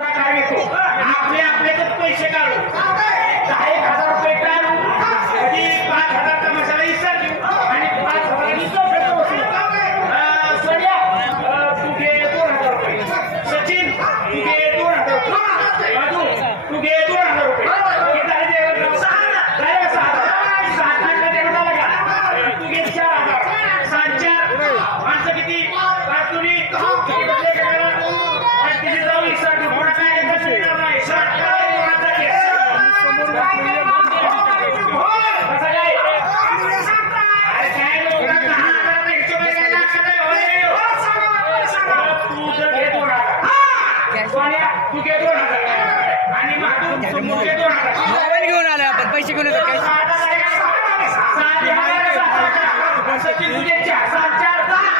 आपले आपले पैसे काढू. पैसे घेऊन येतो काय?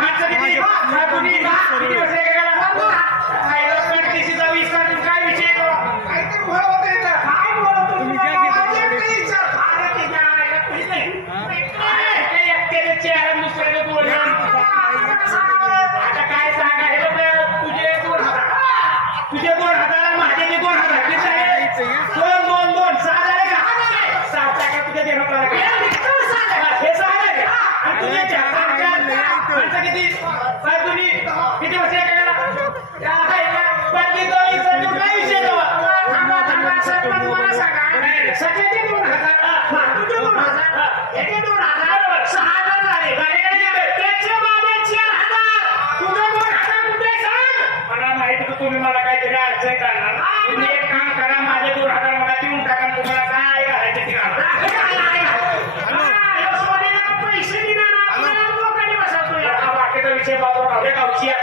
माझ्या साहेब तुम्ही किती वर्ष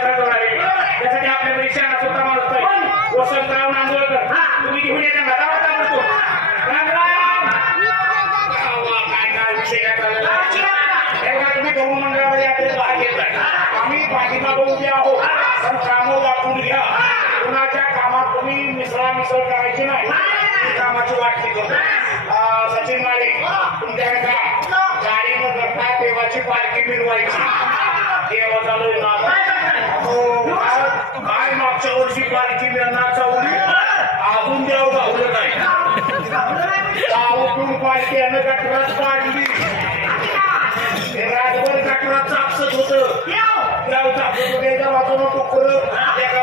घडवणारे त्यासाठी आपल्या परीक्षा स्वतः माणूस वसंतराव नांदोळकर. तुम्ही घेऊन येता ना राम बहुमंडळामध्ये आपले भाग घेत आहे. आम्ही भागीला बघून आहोत. पण कामं वाटून घ्या. कामात तुम्ही मिसळा मिसळ करायची नाही. कामाची वाटणी सचिन माळे तुमच्याकडे काय गाडीनं देवाची पालखी मिळवायची देवा देवाचा लोक मागच्या वर्षी पालखी मिळणार चावली अजून देव गावलं नाही. गावातून पालखी यानं गटरात पाडली. रातभर गटरात चापसत होत. गाव चापसत होते. गावाचं टोकर त्या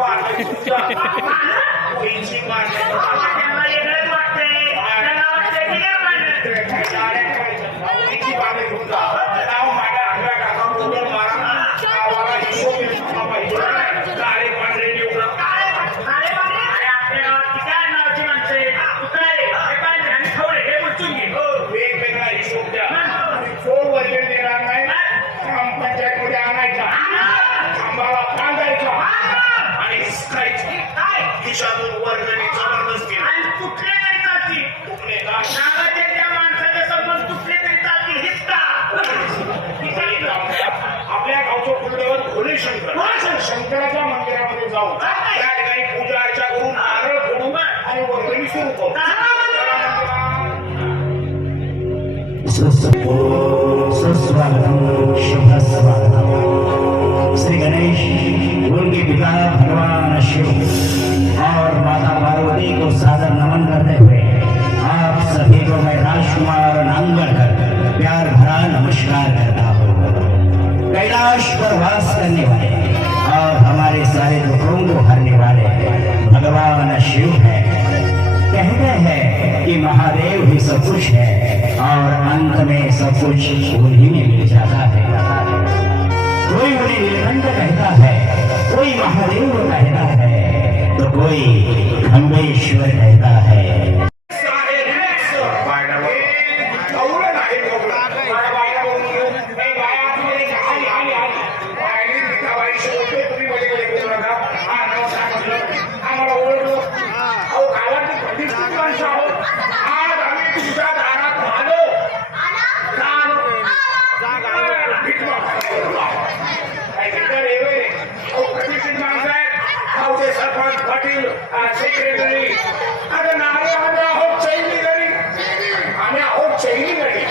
वाटतंय दिशातून वर्गणी जबरदस्ती आणि कुठले तरी जाती. कुठले शंकराच्या मंदिरामध्ये जाऊन त्या ठिकाणी पूजा अर्चा करून नारळ फोडून आणि वर्गणी सुरू करू श्री गणेश उनके पिता भगवान शिव। और माता पार्वती को सादर नमन करते हुए आप सभी को मैं राजकुमार नांगर कर प्यार भरा नमस्कार करता हूँ। कैलाश पर वास करने वाले और हमारे सारे दुखों को भरने वाले भगवान शिव है। कहते हैं कि महादेव ही सब कुछ है और अंत में सब कुछ उन्हीं में मिल जाता है। कोई उन्हें नीलकंठ कहता है, कोई महादेव कहता है। तो कोई खंडेश्वर रहता है। सेक्रेटरी आता नारे आम्ही आहोत चैनी गरी आम्ही आहोत चैनी गरी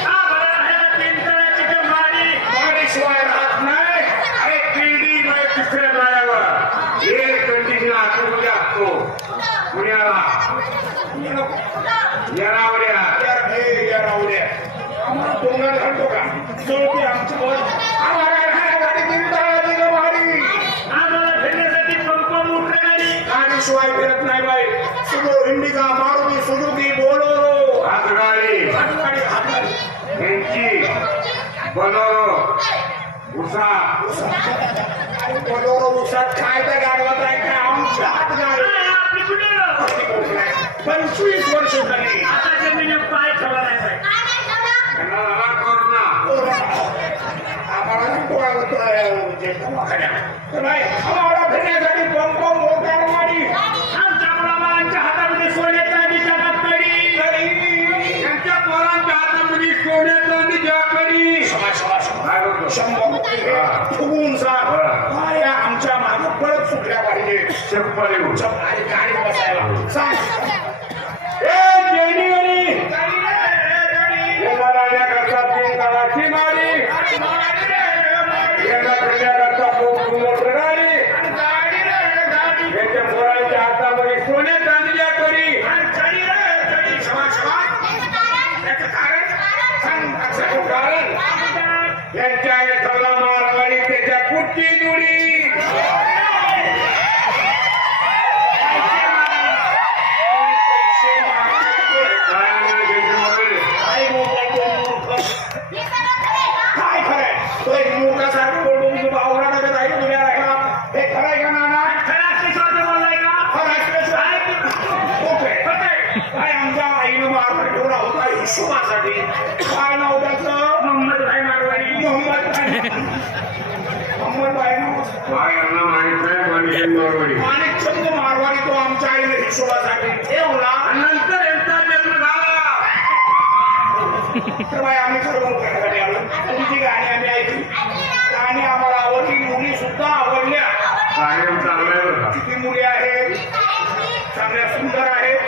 शिवाय राहत नाही अरे पिढी नाही तिसऱ्या गाड्यावर एक कंटिन्यू आतमध्ये असतो पुण्याला येरावड्या येरावड्या आम्हाला डोंगर घालतो का शेवटी आमचं आम्हाला राहण्यासाठी तीन ताळाची गमारी आम्हाला फिरण्यासाठी पंप मोठे गाडी गाडी शिवाय फिरत नाही बाई. सुडो इंडिका मारुती सुजुकी बोलोरो. हातगाडी यांची बोलोरो. उषा. बोलोरो उषात काय तर गाडवत आहे? काय आमच्या हातगाडी पंचवीस वर्ष झाली. आता जमिनीत पाय ठेवला नाही आम्हाला होतोय आम्हाला फिरण्यासाठी पंप आमच्या मुलाबाळांच्या हातामध्ये सोन्याचा आणि जगात कडी यांच्या पोरांच्या हातामध्ये कडी शंभर रुपये फुगून जा. काय या आमच्या मागे परत सुटल्या पाहिजे चप्पल गाडी बसायला. सांग. माणिकचंद मारवाडी तो आमच्या आईने हिशोबासाठी ठेवला नंतर यांचा जन्म झाला तर बाई आम्ही सर्व मुलांकडे आलो तुमची गाणी आम्ही ऐकली गाणी आम्हाला आवडली मुली सुद्धा आवडल्या कार्यक्रम चांगला आहे किती मुली आहेत चांगल्या सुंदर आहेत.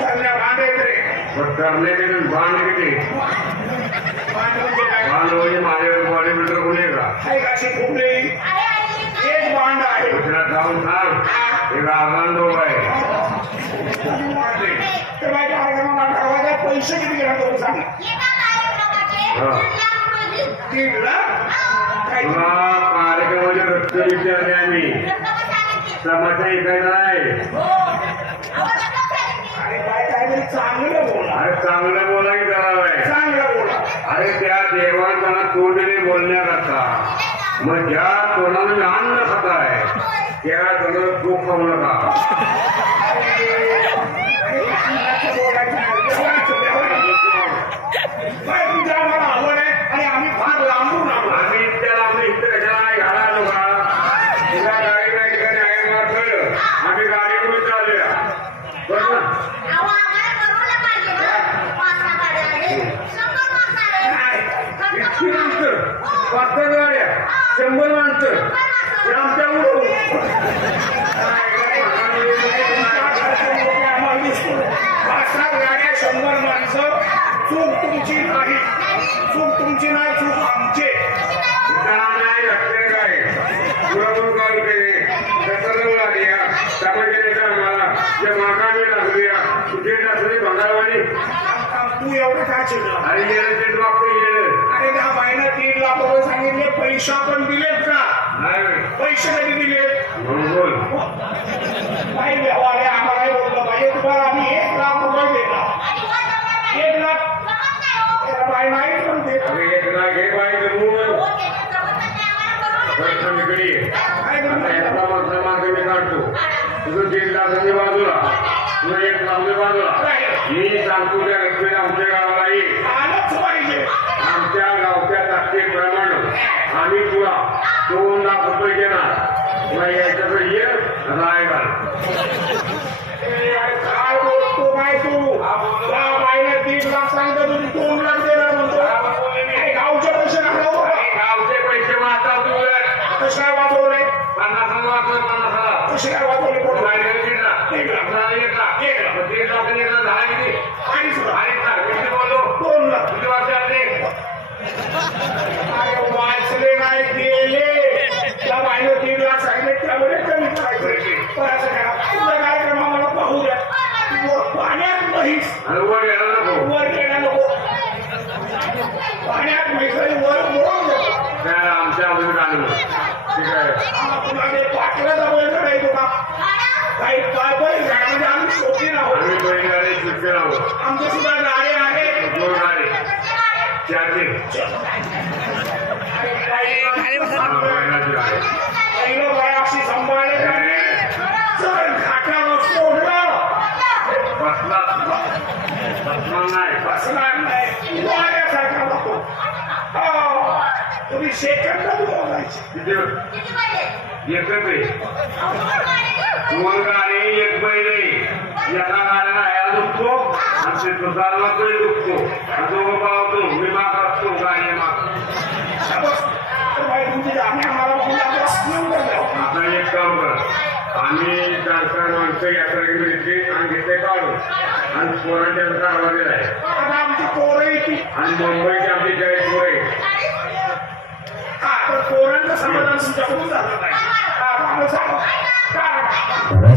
चांगल्या भांड आहेत रे. पण ठरले भांड किती भांड म्हणजे काय भांड म्हणजे माझ्यावर बॉडी बिल्डर कोणी आहे. का का शिकवले एक भांड आहे. जाऊन सांग आहे ठरवायचा पैसे किती घेणार तो सांग. दीड लाख? कार्यक्रमाचे रक्त विचारले आम्ही. तमाशा ऐकायचा आहे अरे बाय काहीतरी चांगलं बोला अरे चांगलं बोला की जरा आहे चांगलं बोला अरे त्या देवान त्यांना तोंडीने बोलण्याकरता मग ज्या तोंडाने मी अन्न आहे त्या तोंडाला तूप खाऊ नका तुझ्या आम्हाला आवड आहे आणि आम्ही फार लांबून आलो आम्ही त्याला आपल्या इथं कशाला आहे घाला आलो का तुला गाडी नाही ठिकाणी आहे मला कळलं आम्ही गाडीमध्ये चालूया बरोबर इतकी माणसं पाच सहा गाड्या शंभर माणसं ते आमच्या उडवून पाच गाड्या शंभर माणसं चूक तुमची नाही. चूक तुमची नाही चूक आमचे. तू एवढं काय अरे येणं ते डॉक्टर येणं अरे त्या बाईनं तीन लाख रुपये सांगितले पैसा पण दिलेत का नाही पैसे पैसे कधी दिले म्हणून बोल काही व्यवहार आहे आम्हालाही बोललं पाहिजे तुम्हाला आम्ही एक लाख रुपये देणार एक लाख त्याला बाई नाही पण देत अरे एक लाख हे बाई जमून इकडे ये. काय आता करणार? याचा मधला मार्ग मी काढतो तुझं दीड लाखाची बाजूला तुझं एक लाखाची बाजूला मी सांगतो त्या रस्त्याने आमच्या गावाला ये आलंच पाहिजे. आमच्या गावच्या ताकदीप्रमाणे आम्ही तुला दोन लाख रुपये देणार मग याच्याकडे ये राय घाल. ए, अरे काय बोलतो काय तू त्या बाईला दीड लाख सांगतो तुम्ही दोन लाख देणार म्हणतो गावचे पैसे गावचे पैसे वाचव तू उलट. कसे काय वाचवले पन्नास वाचव पन्नास हजार कसे काय वाचवले कोण दीड आणि वर मोर नको काय आमच्या अजून काढलं ठीक आहे तुला पाटलाचा बैल करायचो का काही काय बैल गाण्यामध्ये आम्ही शोधीन आहोत आम्ही बैलगाडी सुट्टी आहोत आमचे सुद्धा गाडे आहेत दोन गाडी बैलाची गाडी पहिलं बाय अशी सांभाळले जर घाटावर सोडलं बसला बसला नाही बसणार नाही तुम्ही सेकंदात बोलायचे. आहे दोन गाडी एक बैल आहे एका गाड्याला ह्या दुखतो. आणि ते दुसऱ्याला बैल दुखतो. दोघं पावतो मी माग असतो गाडी माग. शाबास. तर बाई तुमची जाणे आम्हाला बघून आता एक काम कर. आम्ही चार चार माणसं यात्रा घेतली आणि घेतले काढून. आणि पोरांच्या कारवा दिलाय आता आमची पोरं येतील. आणि मुंबईची आमची जय पोरे हा तर पोरांचं समाधान तुमच्याकडून झालं पाहिजे हा, सांगा. काय?